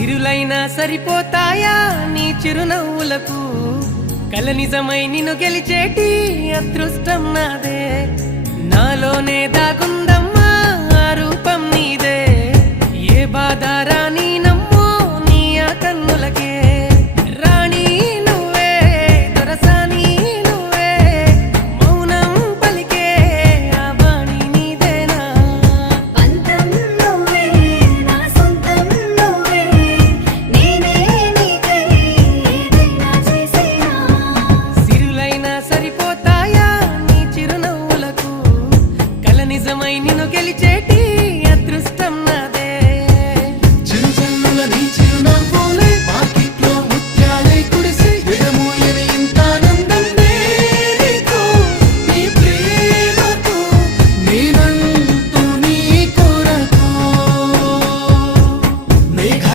సిరులైనా సరిపోతాయా నీ చిరునవ్వులకు కల నిజమై నిన్ను గెలిచేటి అదృష్టం నాదే నాలోనే దాగుందమ్మా ఆ రూపం నీదే ఏ బాధ రాని